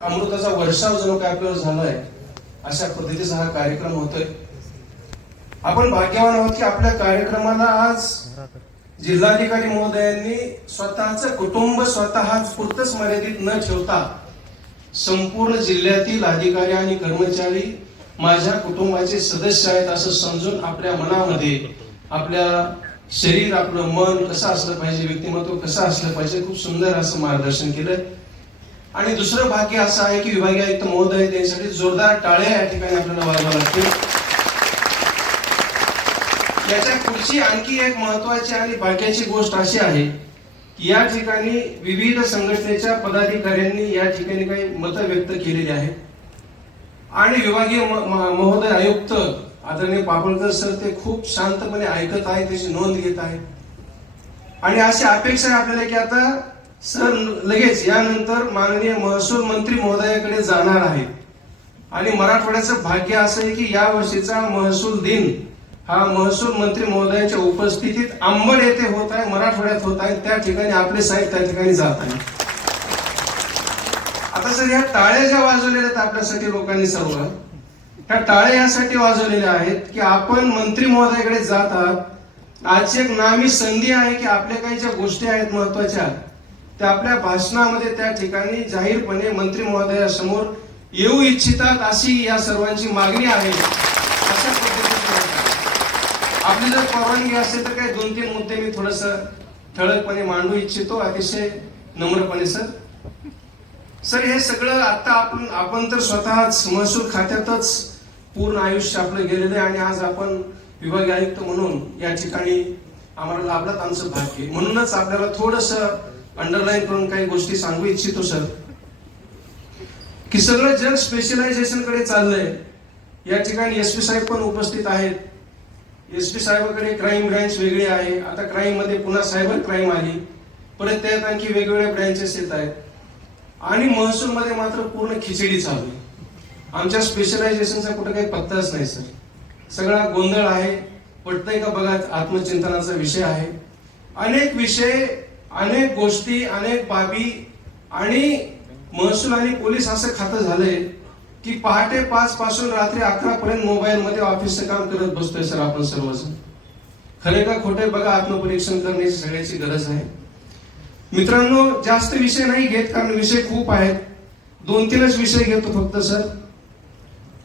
अमृताचा वर्षाव जणू काय आपल्याला झालाय अशा पद्धतीचा हा कार्यक्रम होतोय. आपण भाग्यवान आहोत की आपल्या कार्यक्रमाला आज जिल्हाधिकारी महोदयांनी स्वतःचं कुटुंब स्वतःच पुरतच मर्यादित न ठेवता संपूर्ण जिल्ह्यातील अधिकारी आणि कर्मचारी माझ्या कुटुंबाचे सदस्य आहेत असं समजून आपल्या मनामध्ये आपल्या शरीर आपलं मन कसं असलं पाहिजे, व्यक्तिमत्व कसं असलं पाहिजे, खूप सुंदर असं मार्गदर्शन केलंय. आणि दुसरं भाग्य असं आहे की विभागीय आयुक्त महोदय त्यांच्यासाठी जोरदार टाळ्या या ठिकाणी आपल्याला वाजवाव्या लागतील. याच्या पुढची आणखी एक महत्वाची आणि भाग्याची गोष्ट अशी आहे की या ठिकाणी विविध संघटनेच्या पदाधिकाऱ्यांनी या ठिकाणी काही मतं व्यक्त केलेली आहेत आणि विभागीय महोदय आयुक्त आदरणीय पापळकर सर ते खूप शांतपणे ऐकत आहेत, त्याची नोंद घेत आहेत. आणि अशी अपेक्षा आहे आपल्याला की आता सर लगेच यानंतर माननीय महसूल मंत्री महोदयाकडे जाणार आहेत. आणि मराठवाड्याचं भाग्य असं आहे की या वर्षीचा महसूल दिन हा महसूल मंत्री महोदयांच्या उपस्थितीत अंबड येथे होत आहे, मराठवाड्यात होत आहे. त्या ठिकाणी आपले साहेब त्या ठिकाणी जात आहेत. आता सर या टाळ्या ज्या वाजवलेल्या आहेत आपल्यासाठी लोकांनी सर्व ह्या टाळ्या यासाठी वाजवलेल्या आहेत की आपण मंत्री महोदयाकडे जात आहात. आजची एक नामी संधी आहे की आपल्या काही ज्या गोष्टी आहेत महत्वाच्या त्या आपल्या भाषणामध्ये त्या ठिकाणी जाहीरपणे मंत्री महोदयासमोर येऊ इच्छितात अशी या सर्वांची मागणी आहे. अशा पद्धतीने आपली जर परवानगी असेल तर काही 2-3 मुद्दे मी थोडस ठळकपणे मांडू इच्छितो अतिशय नम्रपणे. सर हे सगळं आता आपण तर स्वतःच महसूल खात्यातच पूर्ण आयुष्य आपलं गेलेलं आहे आणि आज आपण विभागीय आयुक्त म्हणून या ठिकाणी आम्हाला लाभलात आमचं भाग्य. म्हणूनच आपल्याला थोडस अंडरलाईन करून काही गोष्टी सांगू इच्छितो सर की सगळं जग स्पेशलायझेशन कडे चाललंय. या ठिकाणी एसपी साहेब पण उपस्थित आहेत. एसपी साहेबांकडे क्राईम ब्रँच वेगळी आहे. आता क्राईम मध्ये पुन्हा सायबर क्राईम आली, परत त्यात आणखी वेगवेगळ्या ब्रँचेस येत आहेत आणि महसूल मध्ये मात्र पूर्ण खिचडी चालू आहे. आमच्या स्पेशलायझेशनचा कुठे काही पत्ताच नाही सर. सगळा गोंधळ आहे. पटतंय का बघा, आत्मचिंतनाचा विषय आहे. अनेक विषय, अनेक गोष्टी, अनेक बाबी आणि महसूल आणि पोलीस असं खातं झालंय की पहाटे 5 पासून रात्री 11 पर्यंत मोबाईल मध्ये ऑफिसचं काम करत बसतोय सर आपण सर्वजण. खरे का खोटे बघा, आत्मपरीक्षण करण्याची सगळ्याची गरज आहे. मित्रांनो जास्त विषय नाही घेत कारण विषय खूप आहेत. 2-3च विषय घेतो फक्त सर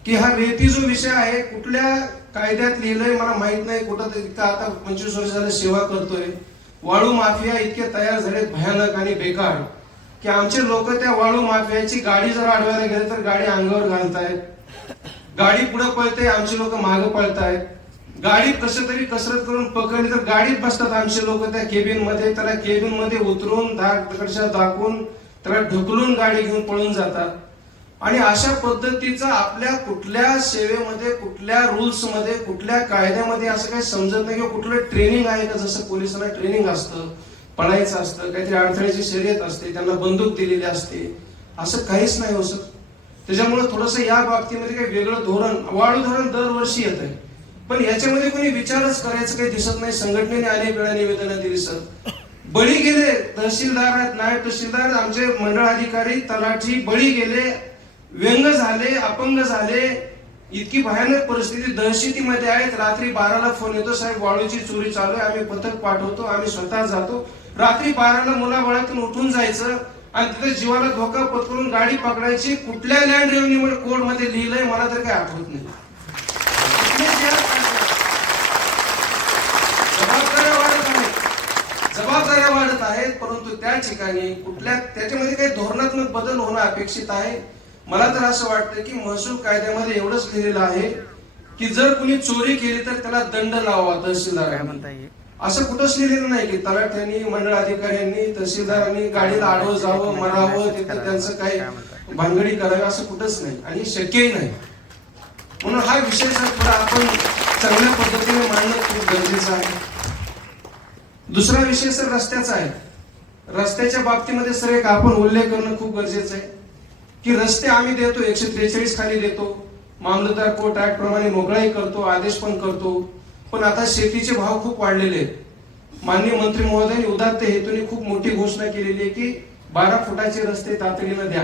की हा रेती जो विषय आहे कुठल्या कायद्यात लिहिलंय मला माहित नाही. कुठं आता 25 वर्ष झालं सेवा करतोय. वाळू माफिया इतके तयार झालेत भयानक आणि बेकार की आमचे लोक त्या वाळू माफियाची गाडी जर अडवायला गेले तर गाडी अंगावर घालतायत. गाडी पुढे पळते, आमचे लोक मागे पळतायत. गाडी कसं तरी कसरत करून पकडली तर गाडीत बसतात आमचे लोक त्या केबिन मध्ये. त्याला केबिन मध्ये उतरून दगडशा दाखवून त्याला ढकलून गाडी घेऊन पळून जातात. आणि अशा पद्धतीचा आपल्या कुठल्या सेवेमध्ये, कुठल्या रूल्स मध्ये, कुठल्या कायद्यामध्ये असं काही समजत नाही. किंवा कुठलं ट्रेनिंग आहे का? जसं पोलिसांना ट्रेनिंग असतं, पळायचं असतं, काहीतरी अडथळ्याची शर्यत असते, त्यांना बंदूक दिलेली असते, असं काहीच नाही हो सर. त्याच्यामुळे थोडस या बाबतीमध्ये काही वेगळं धोरण, वाळू धोरण दरवर्षी येत आहे पण याच्यामध्ये कोणी विचारच करायचं काही दिसत नाही. संघटनेने अनेक वेळा निवेदनं दिली सर. बळी गेले, तहसीलदार आहेत, नायब तहसीलदार, आमचे मंडळ अधिकारी, तलाठी बळी गेले, व्यंग झाले, अपंग झाले. इतकी भयानक परिस्थिती दहशतीमध्ये आहेत. रात्री 12ला फोन येतो, साहेब वाळूची चोरी चालू आहे. आम्ही पथक पाठवतो, आम्ही स्वतः जातो. रात्री 12ला मुलाबाळातून उठून जायचं आणि तिथे जीवाला धोका पत्करून गाडी पकडायची. कुठल्या लँड रेव्हन्यू कोड मध्ये लिहिलंय मला तर काही आठवत नाही. जबाबदाऱ्या वाढत आहेत परंतु त्या ठिकाणी कुठल्या त्याच्यामध्ये काही धोरणात्मक बदल होणं अपेक्षित आहे. मला तर असं वाटतं की महसूल कायद्यामध्ये एवढंच लिहिलेलं आहे की जर कुणी चोरी केली तर त्याला दंड लावा तहसीलदारांनी. असं कुठंच लिहिलेलं नाही की तलाठ्यांनी, मंडळ अधिकाऱ्यांनी, तहसीलदारांनी गाडीला आडवं जावं, मरावं, तिथं त्यांचं काही भानगडी करावी असं कुठंच नाही आणि शक्यही नाही. म्हणून हा विषय सर थोडा आपण चांगल्या पद्धतीने मांडणं खूप गरजेचं आहे. दुसरा विषय सर रस्त्याचा आहे. रस्त्याच्या बाबतीमध्ये सर एक आपण उल्लेख करणं खूप गरजेचं आहे की रस्ते आम्ही देतो, 143 खाली देतो, मामलतदार कोर्ट ऍक्ट प्रमाणे मोकळाही करतो, आदेश पण करतो. पण आता शेतीचे भाव खूप वाढलेले आहेत. माननीय मंत्री महोदयांनी उदात्त हेतूने खूप मोठी घोषणा केलेली आहे की 12 फुटाचे रस्ते तातडीनं द्या.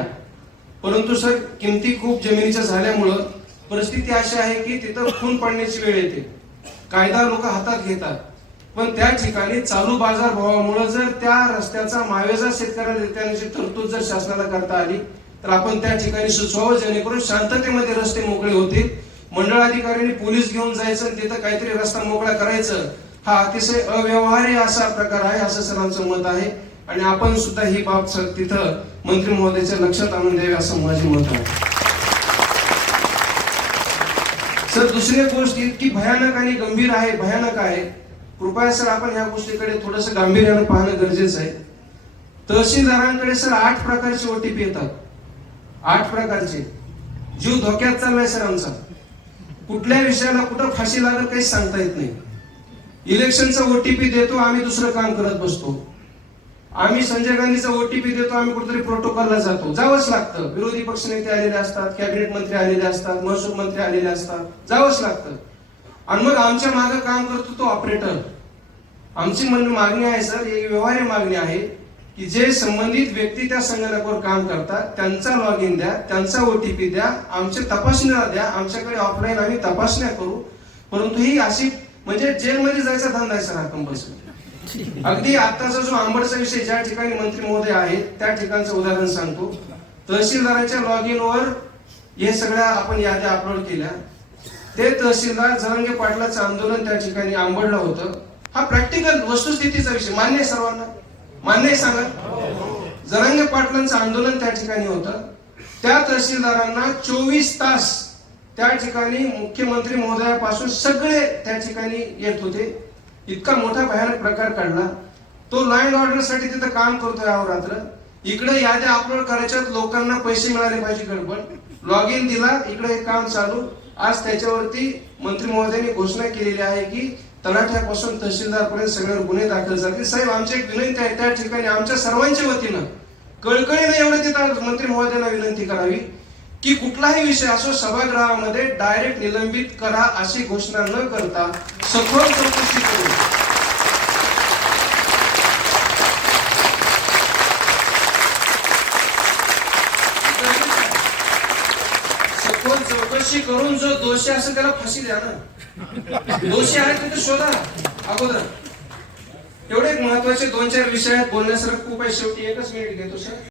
परंतु सर किमती खूप जमिनीच्या झाल्यामुळं परिस्थिती अशी आहे की तिथं खून पडण्याची वेळ येते. कायदा लोक हातात घेतात, पण त्या ठिकाणी चालू बाजार भावामुळे जर त्या रस्त्याचा मावेजा शेतकऱ्याला देण्याची तरतूद जर शासनाला करता आली तर आपण त्या ठिकाणी सुचवावं, जेणेकरून शांततेमध्ये रस्ते मोकळे होतील. मंडळ अधिकाऱ्यांनी पोलीस घेऊन जायचं आणि तिथं काहीतरी रस्ता मोकळा करायचं, हा अतिशय अव्यवहार्य असा प्रकार आहे असं सरांचं मत आहे. आणि आपण सुद्धा ही बाब सर तिथं मंत्री महोदयाच्या लक्षात आणून द्यावी असं माझे मत आहे. सर दुसरी गोष्ट इतकी भयानक आणि गंभीर आहे, भयानक आहे, कृपया सर आपण या गोष्टीकडे थोडंसं गांभीर्यानं पाहणं गरजेचं आहे. तहसीलदारांकडे सर 8 प्रकारचे ओटीपी येतात, 8 प्रकारचे. जीव धोक्यात चाललाय सर आमचा. कुठल्या विषयाला कुठं फाशी लागेल काही सांगता येत नाही. इलेक्शनचा ओटीपी देतो, आम्ही दुसरं काम करत बसतो. आम्ही संजय गांधीचा ओटीपी देतो, आम्ही कुठेतरी प्रोटोकॉलला जातो. जावंच लागतं. विरोधी पक्षनेते आलेले असतात, कॅबिनेट मंत्री आलेले असतात, महसूल मंत्री आलेले असतात, जावंच लागतं. आणि मग आमच्या मागे काम करतो तो ऑपरेटर. आमची मागणी आहे सर, एक व्यवहार्य मागणी आहे की जे संबंधित व्यक्ती त्या संगणकावर काम करतात त्यांचा लॉग इन द्या, त्यांचा ओटीपी द्या, आमच्या तपासणीला द्या. आमच्याकडे ऑफलाईन आम्ही तपासण्या करू. परंतु ही अशी म्हणजे जेलमध्ये जायचा धंदा आहे सर हा कंपल्सरी. अगदी आताचा जो आंबडचा विषय ज्या ठिकाणी मंत्री महोदय आहेत त्या ठिकाणचं उदाहरण सांगतो. तहसीलदाराच्या लॉग इन वर हे सगळ्या आपण याद्या अपलोड केल्या. ते तहसीलदार जरांगे पाटलाचं आंदोलन त्या ठिकाणी आंबडलं होतं. हा प्रॅक्टिकल वस्तुस्थितीचा विषय, मान्य आहे सर्वांना? मान्य आहे सांगा? जरांगे पाटलांचं आंदोलन त्या ठिकाणी होतं. त्या तहसीलदारांना 24 तास त्या ठिकाणी मुख्यमंत्री महोदयापासून सगळे त्या ठिकाणी येत होते. इतका मोठा भयानक प्रकार काढला. तो लॉ अँड ऑर्डर साठी तिथं काम करतोय अहोरात्र. इकडे याद्या अपलोड करायच्यात, लोकांना पैसे मिळाले पाहिजे गडबड. लॉग इन दिला, इकडे हे काम चालू. आज त्याच्यावरती मंत्री महोदयांनी घोषणा केलेली आहे की तलाठ्यापासून तहसीलदारपर्यंत सगळ्यावर गुन्हे दाखल झाले. साहेब आमची एक विनंती आहे त्या ठिकाणी आमच्या सर्वांच्या वतीनं कळकळीनं एवढं तिथं मंत्री महोदयांना विनंती करावी की कुठलाही विषय असो सभागृहामध्ये डायरेक्ट निलंबित करा अशी घोषणा न करता सखोल चौकशी करू. सखोल चौकशी करून जो दोषी असेल त्याला फाशी द्या ना. दोषी आहे तर शोधा अगोदर. एवढे एक महत्वाचे 2-4 विषयात बोलण्यासारखं खूप आहे. शेवटी एकच मिनिट घेतो सर.